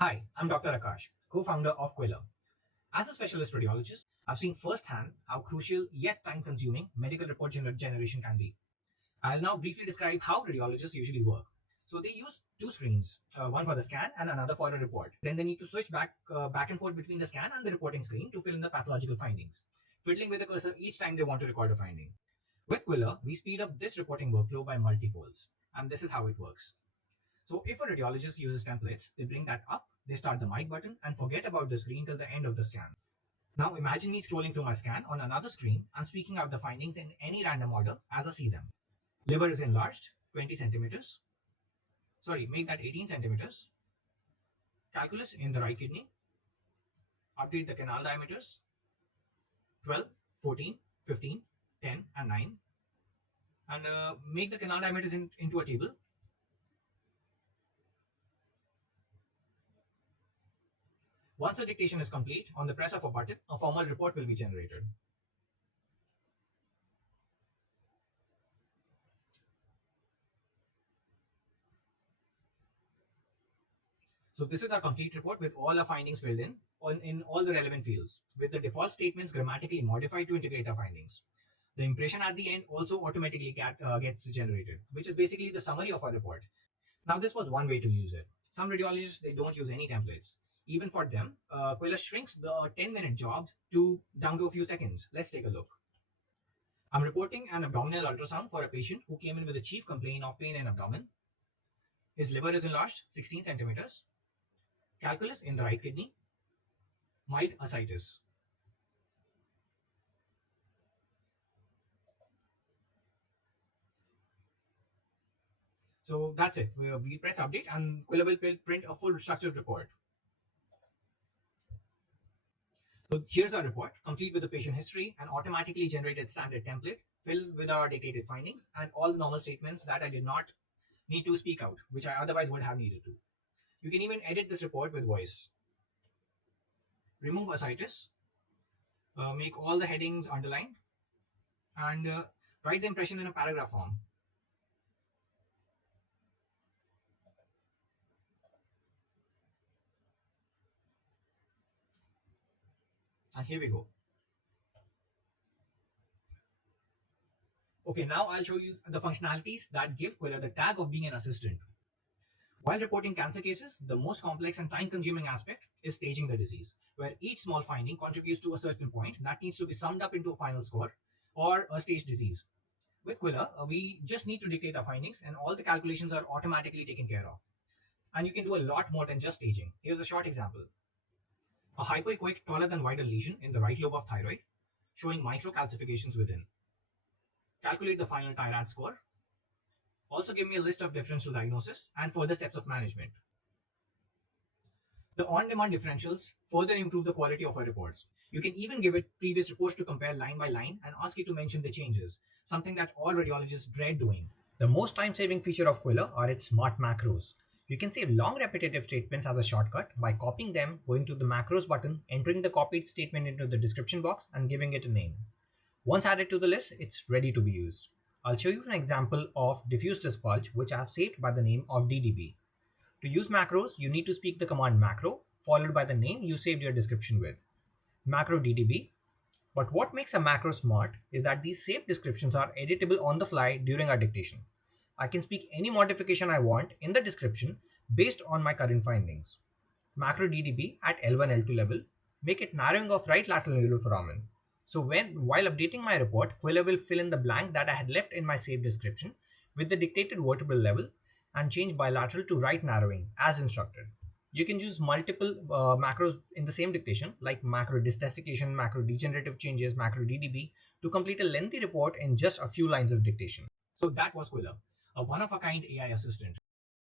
Hi, I'm Dr. Akash, co-founder of Quillr. As a specialist radiologist, I've seen firsthand how crucial yet time-consuming medical report generation can be. I'll now briefly describe how radiologists usually work. So they use two screens, one for the scan and another for a report. Then they need to switch back and forth between the scan and the reporting screen to fill in the pathological findings, fiddling with the cursor each time they want to record a finding. With Quillr, we speed up this reporting workflow by multifolds, and this is how it works. So if a radiologist uses templates, they bring that up, they start the mic button and forget about the screen till the end of the scan. Now imagine me scrolling through my scan on another screen and speaking out the findings in any random order as I see them. Liver is enlarged, 20 centimeters. Sorry, make that 18 centimeters. Calculus in the right kidney. Update the canal diameters. 12, 14, 15, 10 and 9. And make the canal diameters into a table. Once the dictation is complete, on the press of a button, a formal report will be generated. So this is our complete report with all our findings filled in all the relevant fields, with the default statements grammatically modified to integrate our findings. The impression at the end also automatically gets generated, which is basically the summary of our report. Now this was one way to use it. Some radiologists, they don't use any templates. Even for them, Quillr shrinks the 10-minute job down to a few seconds. Let's take a look. I'm reporting an abdominal ultrasound for a patient who came in with a chief complaint of pain in abdomen. His liver is enlarged, 16 centimeters. Calculus in the right kidney. Mild ascites. So that's it. We press update and Quillr will print a full structured report. So here's our report, complete with the patient history, an automatically generated standard template filled with our dictated findings and all the normal statements that I did not need to speak out, which I otherwise would have needed to. You can even edit this report with voice. Remove ascites, make all the headings underlined, and write the impression in a paragraph form. And here we go. Okay, now I'll show you the functionalities that give Quillr the tag of being an assistant. While reporting cancer cases, the most complex and time-consuming aspect is staging the disease, where each small finding contributes to a certain point that needs to be summed up into a final score or a staged disease. With Quillr, we just need to dictate our findings and all the calculations are automatically taken care of. And you can do a lot more than just staging. Here's a short example. A hypoechoic taller than wider lesion in the right lobe of thyroid, showing microcalcifications within. Calculate the final TIRAD score. Also give me a list of differential diagnosis and further steps of management. The on-demand differentials further improve the quality of our reports. You can even give it previous reports to compare line by line and ask it to mention the changes, something that all radiologists dread doing. The most time-saving feature of Quillr are its smart macros. You can save long repetitive statements as a shortcut by copying them, going to the macros button, entering the copied statement into the description box and giving it a name. Once added to the list, it's ready to be used. I'll show you an example of diffuse dispulge, which I have saved by the name of DDB. To use macros, you need to speak the command macro, followed by the name you saved your description with. Macro DDB. But what makes a macro smart is that these saved descriptions are editable on the fly during our dictation. I can speak any modification I want in the description based on my current findings. Macro DDB at L1, L2 level, make it narrowing of right lateral neural foramen. So while updating my report, Quillr will fill in the blank that I had left in my saved description with the dictated vertebral level and change bilateral to right narrowing as instructed. You can use multiple macros in the same dictation like macro desiccation, macro degenerative changes, macro DDB to complete a lengthy report in just a few lines of dictation. So that was Quillr, a one-of-a-kind AI assistant.